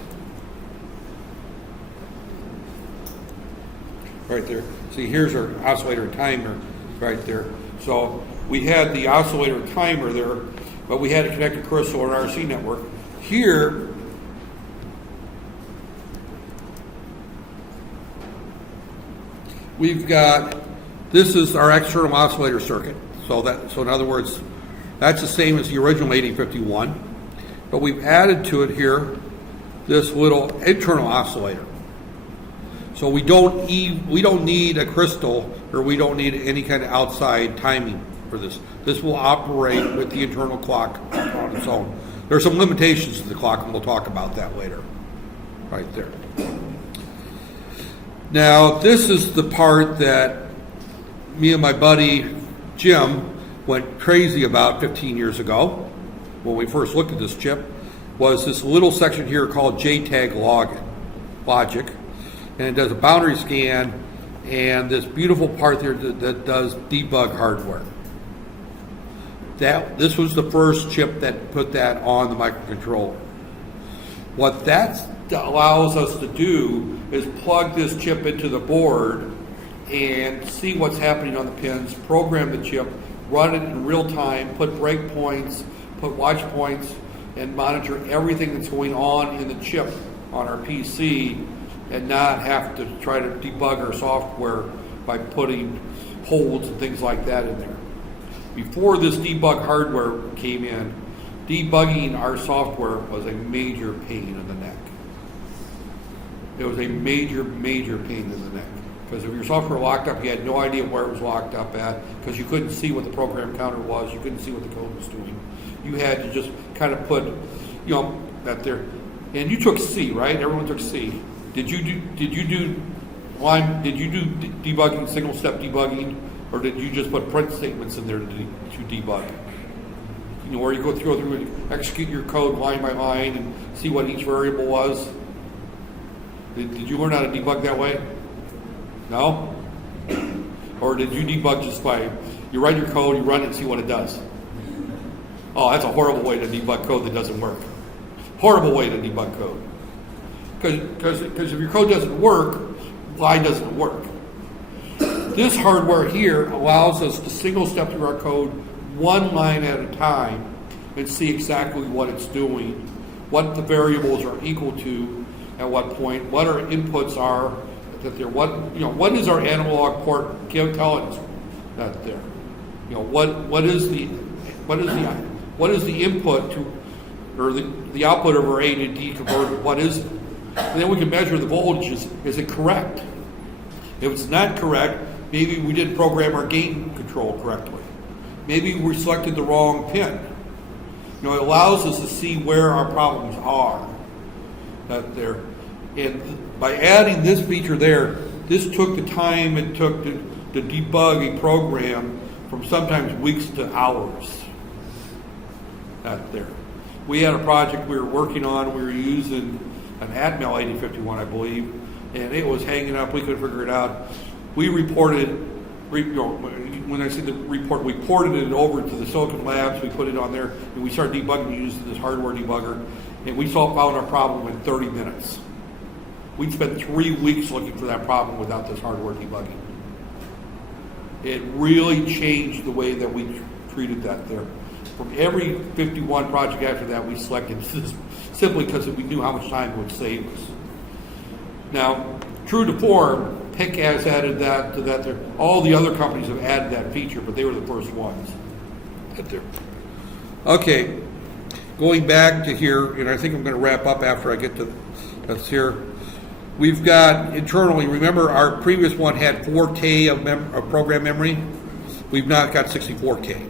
Right there. See, here's our oscillator and timer right there. So we had the oscillator and timer there, but we had a connected crystal or RC network. Here, we've got, this is our external oscillator circuit. So in other words, that's the same as the original 8051, but we've added to it here this little internal oscillator. So we don't need a crystal, or we don't need any kind of outside timing for this. This will operate with the internal clock on its own. There are some limitations to the clock, and we'll talk about that later. Right there. Now, this is the part that me and my buddy Jim went crazy about 15 years ago, when we first looked at this chip, was this little section here called JTAG logic, and it does a boundary scan and this beautiful part there that does debug hardware. This was the first chip that put that on the microcontroller. What that allows us to do is plug this chip into the board and see what's happening on the pins, program the chip, run it in real time, put breakpoints, put watch points, and monitor everything that's going on in the chip on our PC, and not have to try to debug our software by putting holds and things like that in there. Before this debug hardware came in, debugging our software was a major pain in the neck. It was a major, major pain in the neck. Because if your software locked up, you had no idea where it was locked up at, because you couldn't see what the program counter was, you couldn't see what the code was doing. You had to just kind of put, that there. And you took C, right? Everyone took C. Did you do debugging, single step debugging, or did you just put print statements in there to debug? Where you go through and execute your code line by line and see what each variable was? Did you learn how to debug that way? No? Or did you debug just by, you write your code, you run it and see what it does? Oh, that's a horrible way to debug code that doesn't work. Horrible way to debug code. Because if your code doesn't work, why doesn't it work? This hardware here allows us to single step through our code one line at a time and see exactly what it's doing, what the variables are equal to at what point, what our inputs are that there, what is our analog port telling us that there, what is the input to, or the output of our A to D converter, what is it? And then we can measure the voltages. Is it correct? If it's not correct, maybe we didn't program our gain control correctly. Maybe we selected the wrong pin. It allows us to see where our problems are. And by adding this feature there, this took the time it took to debug a program from sometimes weeks to hours. We had a project we were working on. We were using an Atmel 8051, I believe, and it was hanging up. We couldn't figure it out. We reported, when I say the report, we ported it over to the Silicon Labs. We put it on there, and we started debugging using this hardware debugger, and we found our problem in 30 minutes. We'd spent 3 weeks looking for that problem without this hardware debugging. It really changed the way that we treated that there. From every 51 project after that, we selected this simply because we knew how much time it would save us. Now, true to form, PIC has added that to that. All the other companies have added that feature, but they were the first ones. Okay, going back to here, and I think I'm going to wrap up after I get to that's here. We've got internally, remember our previous one had 4K of program memory. We've now got 64K.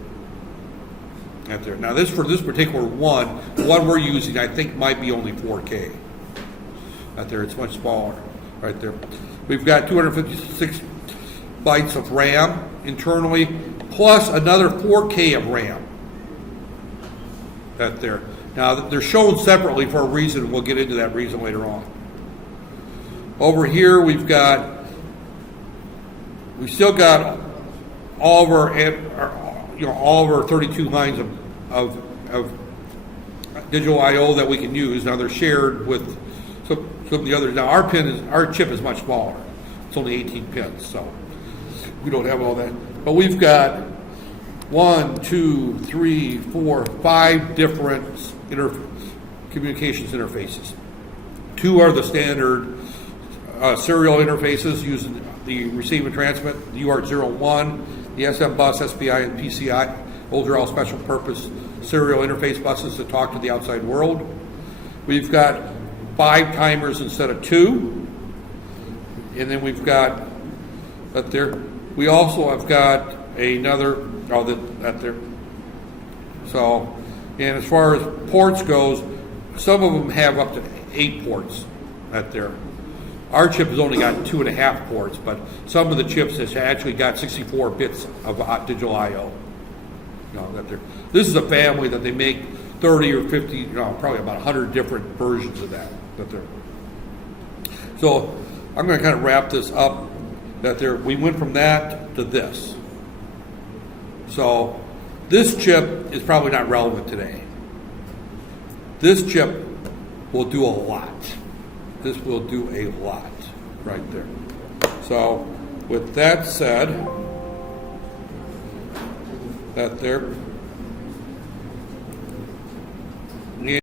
Now this, for this particular one, the one we're using, I think might be only 4K. It's much smaller, right there. We've got 256 bytes of RAM internally, plus another 4K of RAM. Now they're shown separately for a reason. We'll get into that reason later on. Over here we've still got all of our all of our 32 lines of digital I/O that we can use. Now they're shared with some of the others. Now our chip is much smaller. It's only 18 pins, so we don't have all that. But we've got 1, 2, 3, 4, 5 different communications interfaces. 2 are the standard serial interfaces using the receive and transmit, the UART01, the SM bus, SPI, and PCI. Those are all special purpose serial interface buses to talk to the outside world. We've got 5 timers instead of 2. And then we've got that there. We also have got another, that there. So, and as far as ports goes, some of them have up to 8 ports that there. Our chip has only got 2.5 ports, but some of the chips has actually got 64 bits of digital I/O You know, that they're, this is a family that they make 30 or 50, you know, probably about 100 different versions of that they're. So I'm going to kind of wrap this up. That there, we went from that to this. So this chip is probably not relevant today. This chip will do a lot. This will do a lot right there. So with that said, that there.